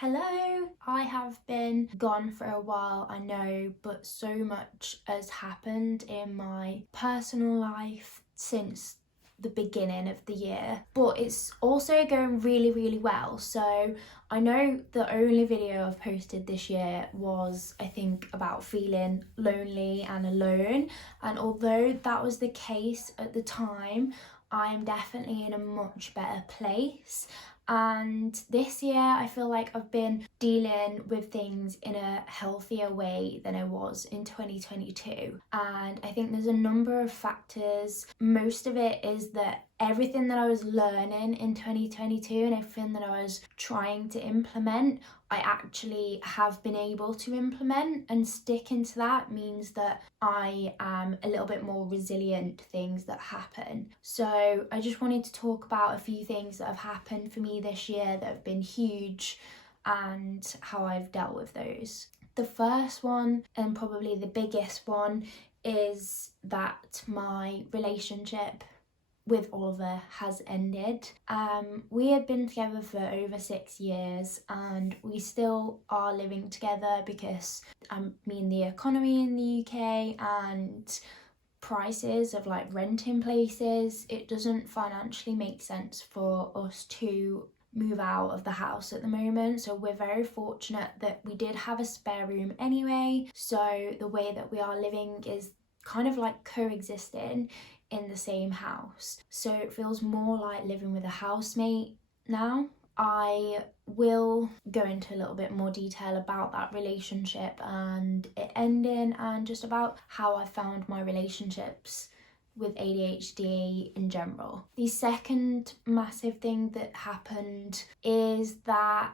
Hello! I have been gone for a while, I know, but so much has happened in my personal life since the beginning of the year. But it's also going really well. So I know the only video I've posted this year was, I think, about feeling lonely and alone. And although that was the case at the time, I am definitely in a much better place. And this year I feel like I've been dealing with things in a healthier way than I was in 2022, and I think there's a number of factors. Most of it is that everything that I was learning in 2022 and everything that I was trying to implement, I actually have been able to implement, and sticking to that means that I am a little bit more resilient to things that happen. So I just wanted to talk about a few things that have happened for me this year that have been huge and how I've dealt with those. The first one, and probably the biggest one, is that my relationship with Oliver has ended. We had been together for over 6 years and we still are living together because the economy in the UK and prices of like renting places, it doesn't financially make sense for us to move out of the house at the moment. So we're very fortunate that we did have a spare room anyway. So the way that we are living is kind of like coexisting in the same house. So it feels more like living with a housemate now. I will go into a little bit more detail about that relationship and it ending, and just about how I found my relationships with ADHD in general. The second massive thing that happened is that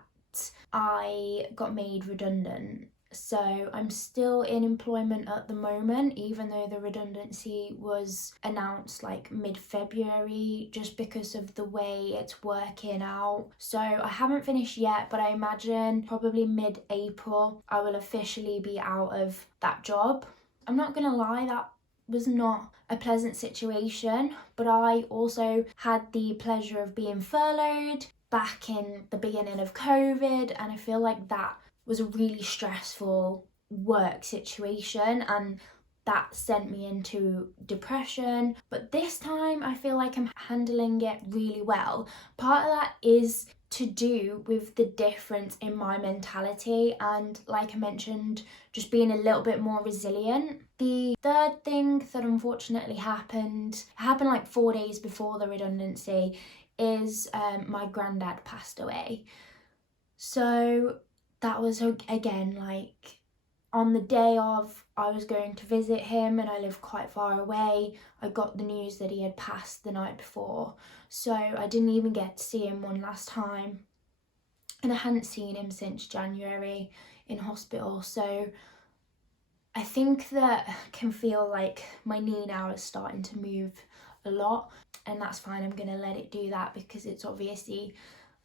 I got made redundant. So I'm still in employment at the moment, even though the redundancy was announced like mid-February, just because of the way it's working out. So I haven't finished yet, but I imagine probably mid-April I will officially be out of that job. I'm not gonna lie, that was not a pleasant situation, but I also had the pleasure of being furloughed back in the beginning of COVID, and I feel like that was a really stressful work situation and that sent me into depression. But this time I feel like I'm handling it really well. Part of that is to do with the difference in my mentality and, like I mentioned, just being a little bit more resilient. The third thing that unfortunately happened like 4 days before the redundancy is my granddad passed away. So that was, again, like on the day of, I was going to visit him and I live quite far away. I got the news that he had passed the night before, so I didn't even get to see him one last time, and I hadn't seen him since January in hospital. So I think that can feel like my knee now is starting to move a lot, and that's fine. I'm gonna let it do that because it's obviously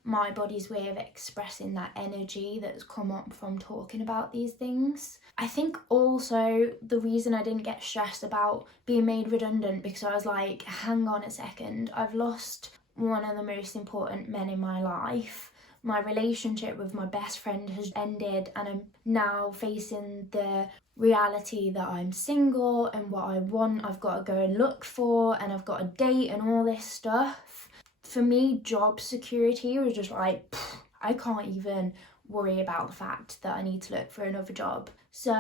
my body's way of expressing that energy that's come up from talking about these things. I think also the reason I didn't get stressed about being made redundant, because I was like, hang on a second, I've lost one of the most important men in my life. My relationship with my best friend has ended and I'm now facing the reality that I'm single, and what I want I've got to go and look for, and I've got a date and all this stuff. For me, job security was just like, I can't even worry about the fact that I need to look for another job. So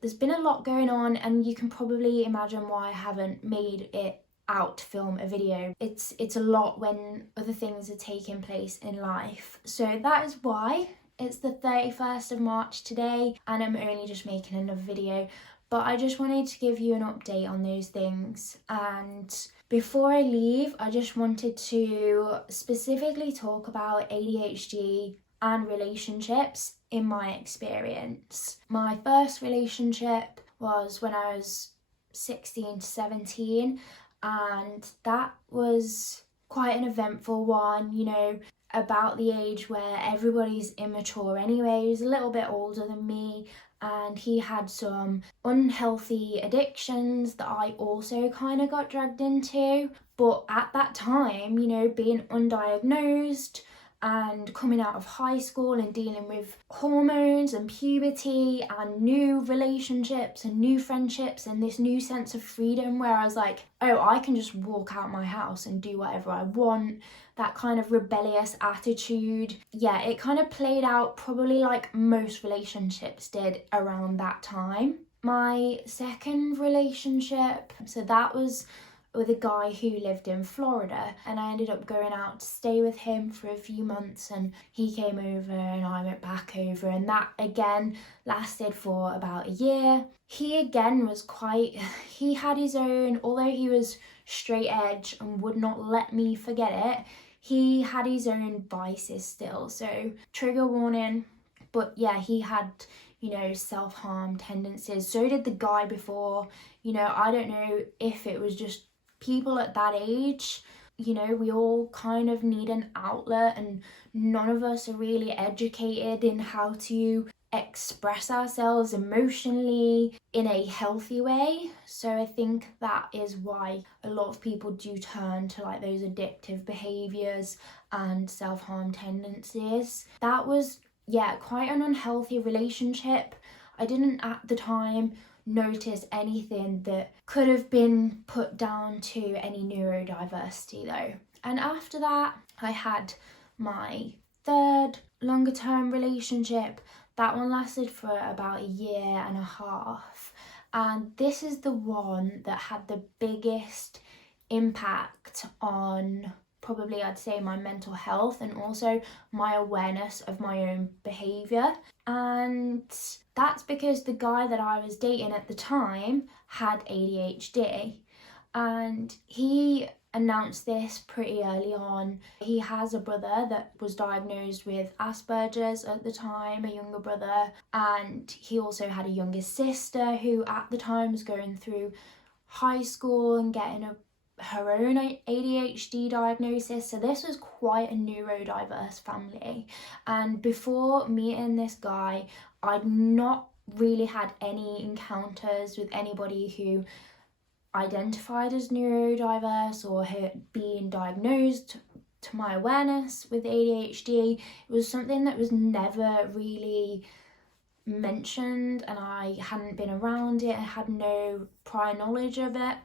there's been a lot going on, and you can probably imagine why I haven't made it out to film a video. It's a lot when other things are taking place in life. So that is why it's the 31st of March today and I'm only just making another video. But I just wanted to give you an update on those things. And before I leave, I just wanted to specifically talk about ADHD and relationships in my experience. My first relationship was when I was 16 to 17, and that was quite an eventful one, you know, about the age where everybody's immature anyway. He was a little bit older than me, and he had some unhealthy addictions that I also kind of got dragged into. But at that time, you know, being undiagnosed and coming out of high school and dealing with hormones and puberty and new relationships and new friendships and this new sense of freedom where I was like, oh, I can just walk out my house and do whatever I want. That kind of rebellious attitude. Yeah, it kind of played out probably like most relationships did around that time. My second relationship, so that was with a guy who lived in Florida, and I ended up going out to stay with him for a few months, and he came over and I went back over, and that again lasted for about a year. He again was he had his own, although he was straight edge and would not let me forget it, he had his own vices still, so trigger warning. But yeah, he had, you know, self-harm tendencies. So did the guy before. You know, I don't know if it was just people at that age, you know, we all kind of need an outlet, and none of us are really educated in how to express ourselves emotionally in a healthy way. So I think that is why a lot of people do turn to like those addictive behaviors and self-harm tendencies. That was, yeah, quite an unhealthy relationship. I didn't at the time notice anything that could have been put down to any neurodiversity though. And after that, I had my third longer term relationship. That one lasted for about a year and a half. And this is the one that had the biggest impact on probably, I'd say, my mental health and also my awareness of my own behaviour. And that's because the guy that I was dating at the time had ADHD, and he announced this pretty early on. He has a brother that was diagnosed with Asperger's at the time, a younger brother, and he also had a younger sister who at the time was going through high school and getting her own ADHD diagnosis. So this was quite a neurodiverse family. And before meeting this guy, I'd not really had any encounters with anybody who identified as neurodiverse or had been diagnosed to my awareness with ADHD. It was something that was never really mentioned, and I hadn't been around it. I had no prior knowledge of it.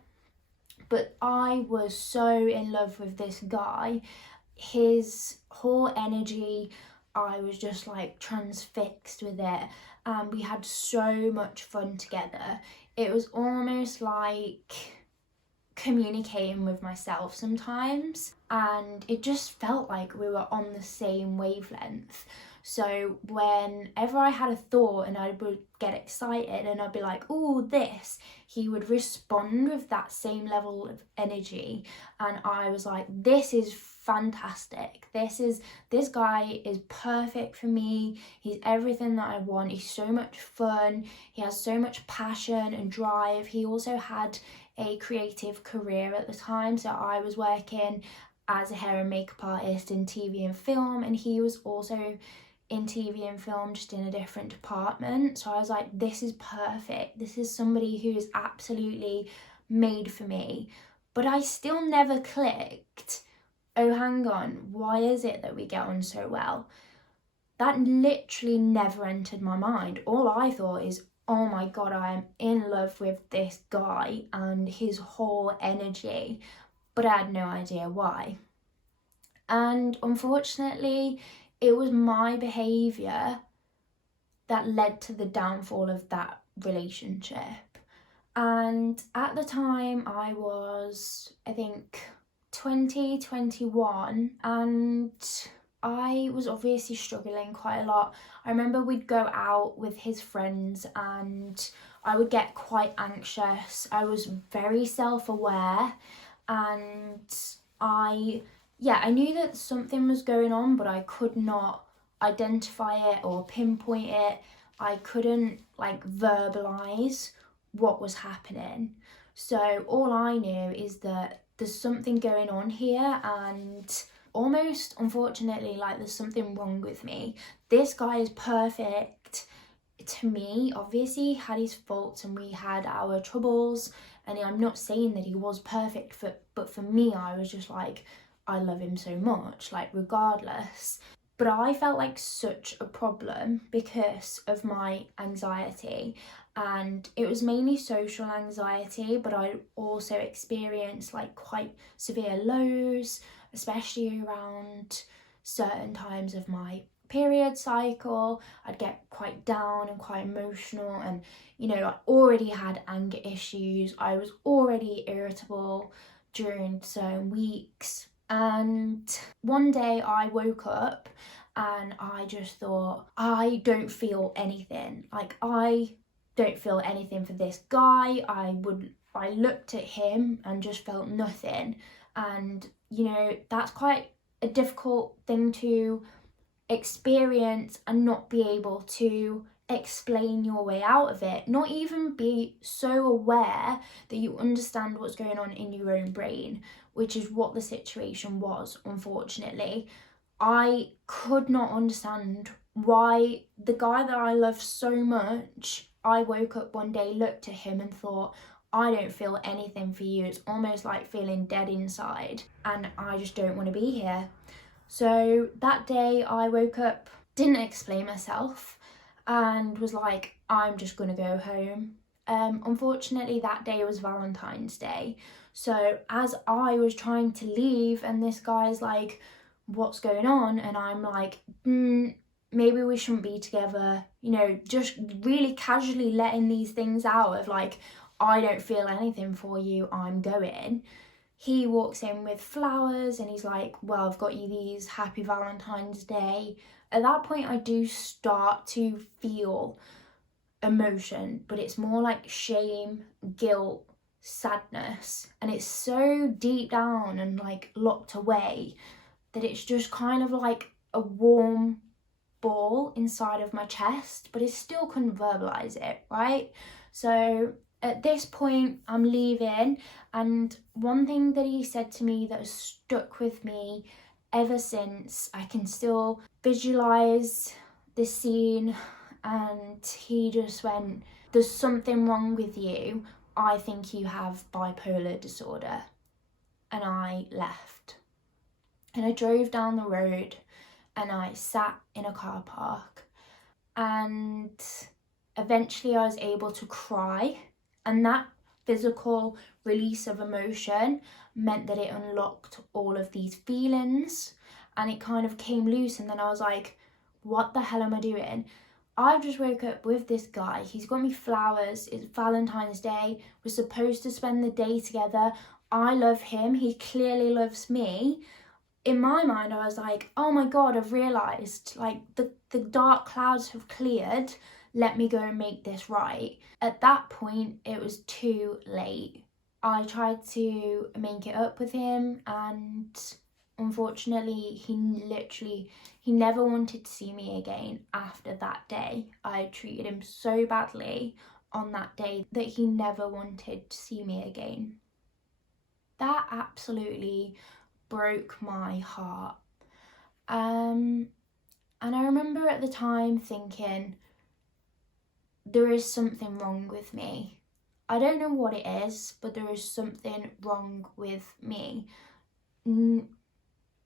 But I was so in love with this guy. His whole energy, I was just like transfixed with it. And we had so much fun together. It was almost like communicating with myself sometimes. And it just felt like we were on the same wavelength. So whenever I had a thought and I would get excited and I'd be like, oh, this, he would respond with that same level of energy. And I was like, this is fantastic. This guy is perfect for me. He's everything that I want. He's so much fun. He has so much passion and drive. He also had a creative career at the time. So I was working as a hair and makeup artist in TV and film, and he was also in TV and film, just in a different department. So I was like, this is perfect. This is somebody who is absolutely made for me. But I still never clicked, oh, hang on, why is it that we get on so well? That literally never entered my mind. All I thought is, oh my God, I am in love with this guy and his whole energy. But I had no idea why. And unfortunately, it was my behaviour that led to the downfall of that relationship. And at the time I was, I think, 20, 21, and I was obviously struggling quite a lot. I remember we'd go out with his friends and I would get quite anxious. I was very self-aware, and I knew that something was going on, but I could not identify it or pinpoint it. I couldn't like verbalise what was happening. So all I knew is that there's something going on here, and almost unfortunately, like, there's something wrong with me. This guy is perfect to me. Obviously he had his faults and we had our troubles, and I'm not saying that he was perfect, but for me, I was just like, I love him so much, like regardless. But I felt like such a problem because of my anxiety, and it was mainly social anxiety, but I also experienced like quite severe lows, especially around certain times of my period cycle. I'd get quite down and quite emotional, and I already had anger issues. I was already irritable during certain weeks. And one day I woke up and I just thought, I don't feel anything. Like, I don't feel anything for this guy. I looked at him and just felt nothing. And, that's quite a difficult thing to experience and not be able to explain your way out of it, not even be so aware that you understand what's going on in your own brain, which is what the situation was. Unfortunately, I could not understand why the guy that I love so much, I woke up one day, looked at him and thought, I don't feel anything for you. It's almost like feeling dead inside, and I just don't want to be here. So that day I woke up, didn't explain myself, and was like, I'm just gonna go home. Unfortunately, that day was Valentine's Day. So as I was trying to leave, and this guy's like, what's going on? And I'm like, maybe we shouldn't be together. Just really casually letting these things out of like, I don't feel anything for you, I'm going. He walks in with flowers and he's like, well, I've got you these, happy Valentine's Day. At that point, I do start to feel emotion, but it's more like shame, guilt, sadness. And it's so deep down and like locked away that it's just kind of like a warm ball inside of my chest, but I still couldn't verbalize it, right? So at this point, I'm leaving, and one thing that he said to me that has stuck with me ever since, I can still visualize this scene, and he just went, there's something wrong with you. I think you have bipolar disorder. And I left. And I drove down the road and I sat in a car park, and eventually I was able to cry. And that physical release of emotion meant that it unlocked all of these feelings and it kind of came loose. And then I was like, what the hell am I doing? I've just woke up with this guy. He's got me flowers. It's Valentine's Day. We're supposed to spend the day together. I love him. He clearly loves me. In my mind, I was like, oh my God, I've realised like the dark clouds have cleared. Let me go and make this right. At that point, it was too late. I tried to make it up with him, and unfortunately, he never wanted to see me again after that day. I treated him so badly on that day that he never wanted to see me again. That absolutely broke my heart. And I remember at the time thinking, there is something wrong with me. I don't know what it is, but there is something wrong with me.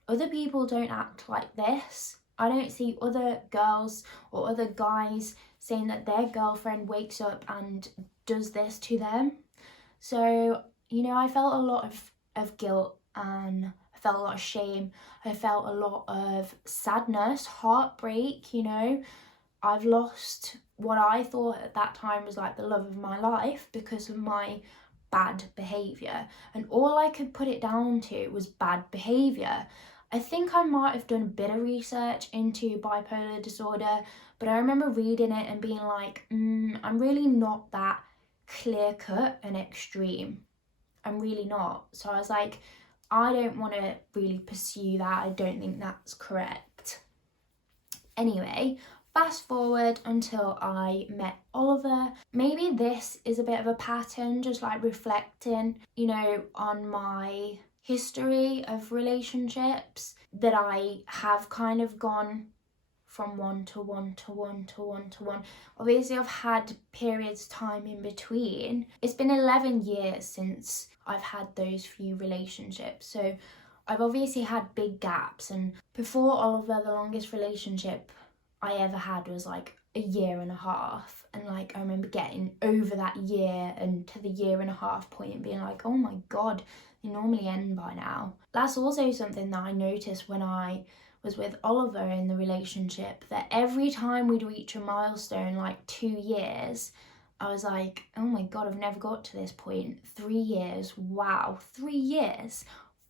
Other people don't act like this. I don't see other girls or other guys saying that their girlfriend wakes up and does this to them. So, I felt a lot of guilt, and I felt a lot of shame. I felt a lot of sadness, heartbreak. I've lost what I thought at that time was like the love of my life because of my bad behaviour. And all I could put it down to was bad behaviour. I think I might have done a bit of research into bipolar disorder, but I remember reading it and being like, I'm really not that clear-cut and extreme. I'm really not. So I was like, I don't want to really pursue that. I don't think that's correct. Anyway, fast forward until I met Oliver. Maybe this is a bit of a pattern, just like reflecting, on my history of relationships, that I have kind of gone from one to one to one to one to one. Obviously, I've had periods of time in between. It's been 11 years since I've had those few relationships. So I've obviously had big gaps, and before Oliver, the longest relationship I ever had was like a year and a half, and like I remember getting over that year and to the year and a half point and being like, oh my god, they normally end by now. That's also something that I noticed when I was with Oliver in the relationship, that every time we'd reach a milestone like 2 years, I was like, oh my god, I've never got to this point. 3 years, wow, 3 years.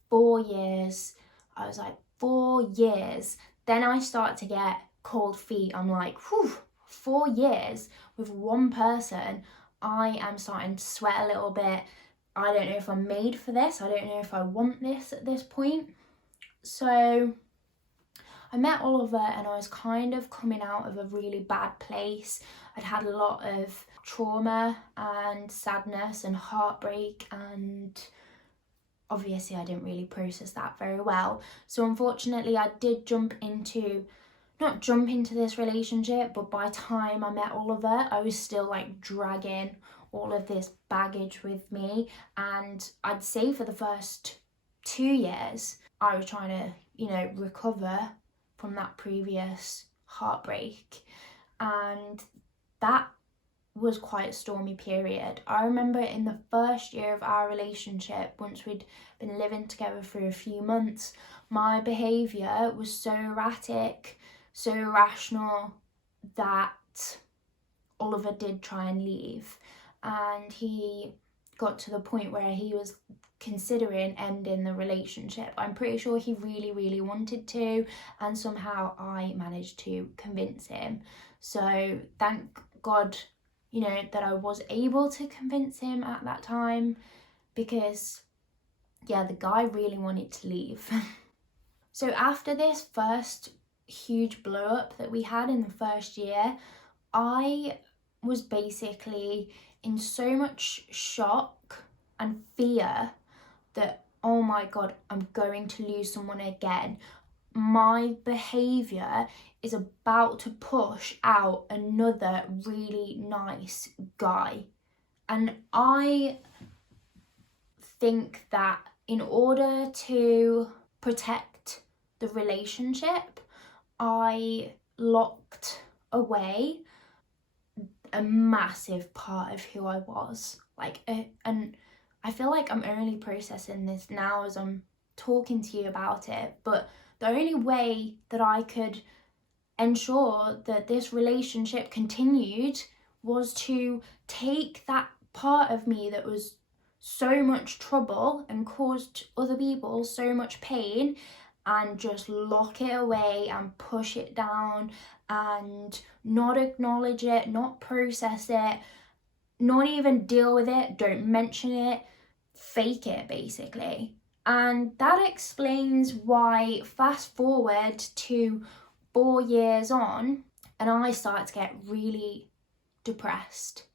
4 years, I was like, 4 years. Then I start to get cold feet. I'm like, whew, 4 years with one person. I am starting to sweat a little bit. I don't know if I'm made for this. I don't know if I want this at this point. So I met Oliver and I was kind of coming out of a really bad place. I'd had a lot of trauma and sadness and heartbreak, and obviously I didn't really process that very well. So unfortunately I did not jump into this relationship, but by the time I met Oliver, I was still like dragging all of this baggage with me. And I'd say for the first 2 years, I was trying to, recover from that previous heartbreak. And that was quite a stormy period. I remember in the first year of our relationship, once we'd been living together for a few months, my behaviour was so erratic, so irrational, that Oliver did try and leave. And he got to the point where he was considering ending the relationship. I'm pretty sure he really, really wanted to, and somehow I managed to convince him. So thank God, that I was able to convince him at that time, because the guy really wanted to leave. So after this first huge blow up that we had in the first year, I was basically in so much shock and fear that, oh my god, I'm going to lose someone again. My behaviour is about to push out another really nice guy. And I think that in order to protect the relationship, I locked away a massive part of who I was. And I feel like I'm only processing this now as I'm talking to you about it, but the only way that I could ensure that this relationship continued was to take that part of me that was so much trouble and caused other people so much pain, and just lock it away and push it down and not acknowledge it, not process it, not even deal with it, don't mention it, fake it basically. And that explains why, fast forward to 4 years on, and I start to get really depressed.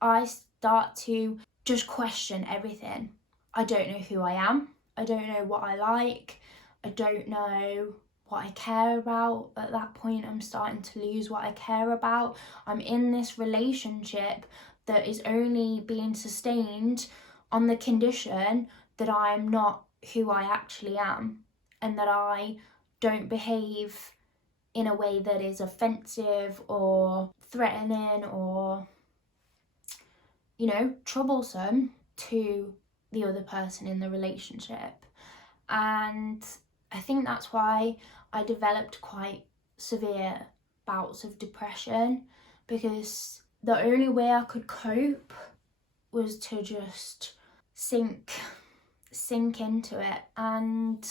I start to just question everything. I don't know who I am. I don't know what I like. I don't know what I care about. At that point, I'm starting to lose what I care about. I'm in this relationship that is only being sustained on the condition that I'm not who I actually am, and that I don't behave in a way that is offensive or threatening or, troublesome to the other person in the relationship. And I think that's why I developed quite severe bouts of depression, because the only way I could cope was to just sink into it. And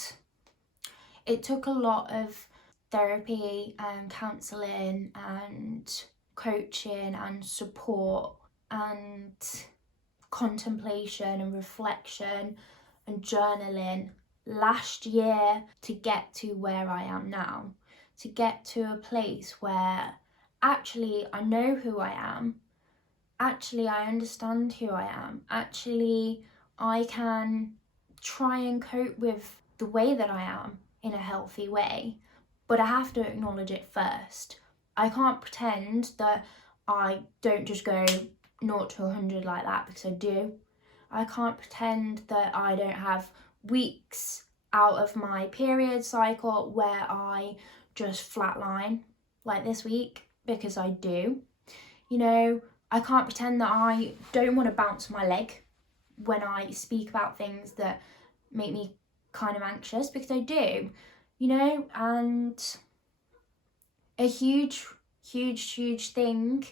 it took a lot of therapy and counselling and coaching and support and contemplation and reflection and journaling last year to get to where I am now, to get to a place where actually I know who I am, actually I understand who I am, actually I can try and cope with the way that I am in a healthy way, but I have to acknowledge it first. I can't pretend that I don't just go 0 to 100 like that, because I do. I can't pretend that I don't have weeks out of my period cycle where I just flatline, like this week, because I do. You know, I can't pretend that I don't want to bounce my leg when I speak about things that make me kind of anxious, because I do, you know. And a huge thing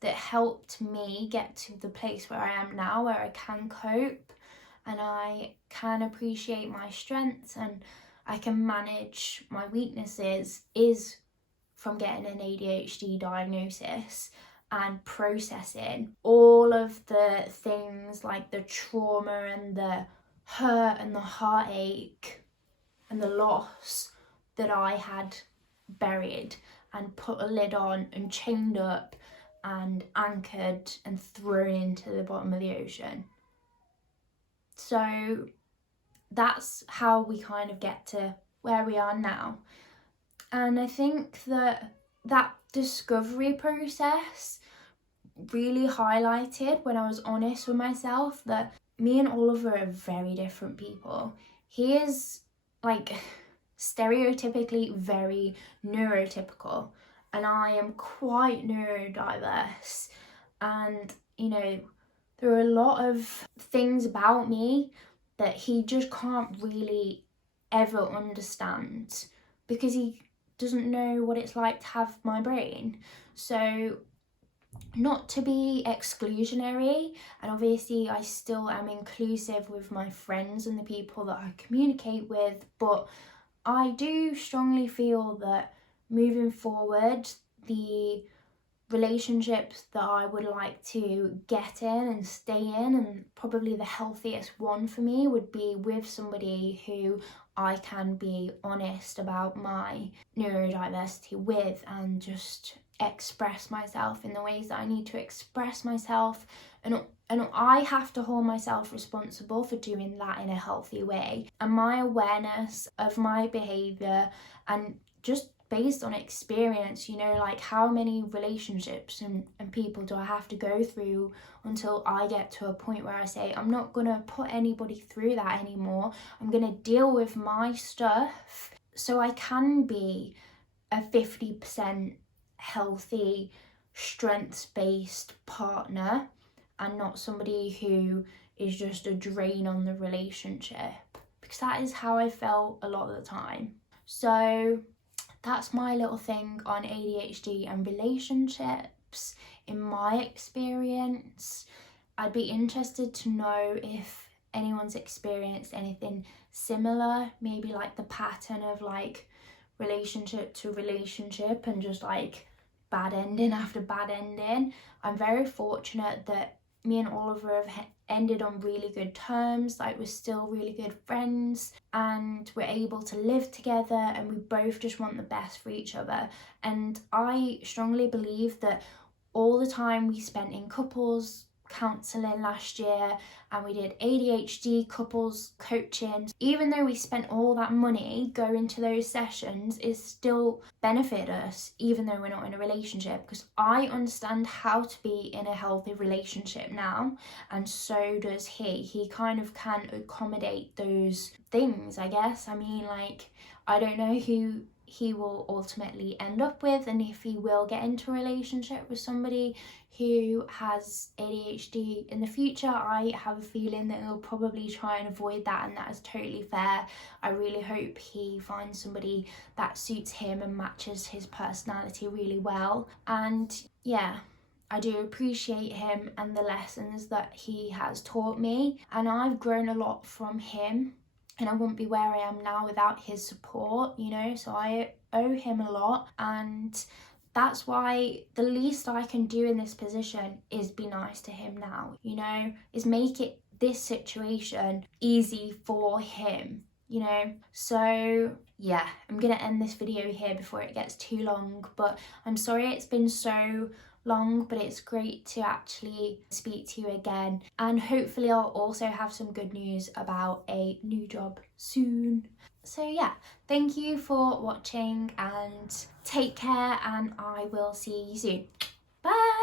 that helped me get to the place where I am now, where I can cope and I can appreciate my strengths and I can manage my weaknesses, is from getting an ADHD diagnosis and processing all of the things, like the trauma and the hurt and the heartache and the loss that I had buried and put a lid on and chained up and anchored and thrown into the bottom of the ocean. So that's how we kind of get to where we are now. And I think that discovery process really highlighted, when I was honest with myself, that me and Oliver are very different people. He is like stereotypically very neurotypical, and I am quite neurodiverse. And you know, there are a lot of things about me that he just can't really ever understand, because he doesn't know what it's like to have my brain. So, not to be exclusionary, and obviously I still am inclusive with my friends and the people that I communicate with, but I do strongly feel that moving forward, the relationships that I would like to get in and stay in, and probably the healthiest one for me, would be with somebody who I can be honest about my neurodiversity with, and just express myself in the ways that I need to express myself, and I have to hold myself responsible for doing that in a healthy way. And my awareness of my behaviour, and just based on experience, you know, like how many relationships and people do I have to go through until I get to a point where I say, I'm not gonna put anybody through that anymore. I'm gonna deal with my stuff so I can be a 50% healthy, strengths-based partner, and not somebody who is just a drain on the relationship, because that is how I felt a lot of the time. So that's my little thing on ADHD and relationships in my experience. I'd be interested to know if anyone's experienced anything similar, maybe like the pattern of like relationship to relationship and just like bad ending after bad ending. I'm very fortunate that me and Oliver have ended on really good terms, like we're still really good friends and we're able to live together, and we both just want the best for each other. And I strongly believe that all the time we spent in couples counselling last year, and we did ADHD couples coaching, even though we spent all that money going to those sessions, it still benefited us even though we're not in a relationship, because I understand how to be in a healthy relationship now, and so does he kind of can accommodate those things, I guess. I mean, like, I don't know who he will ultimately end up with, and if he will get into a relationship with somebody who has ADHD in the future. I have a feeling that he'll probably try and avoid that, and that is totally fair. I really hope he finds somebody that suits him and matches his personality really well. And yeah, I do appreciate him and the lessons that he has taught me, and I've grown a lot from him. And I wouldn't be where I am now without his support, you know, so I owe him a lot. And that's why the least I can do in this position is be nice to him now, you know, is make it, this situation, easy for him, you know. So yeah, I'm gonna end this video here before it gets too long, but I'm sorry it's been so long, but it's great to actually speak to you again, and hopefully I'll also have some good news about a new job soon. So yeah, thank you for watching and take care, and I will see you soon. Bye.